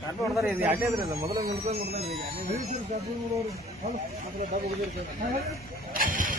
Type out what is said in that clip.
ಅಣ್ಣ ಹೊರದರೆ ಇಲ್ಲಿ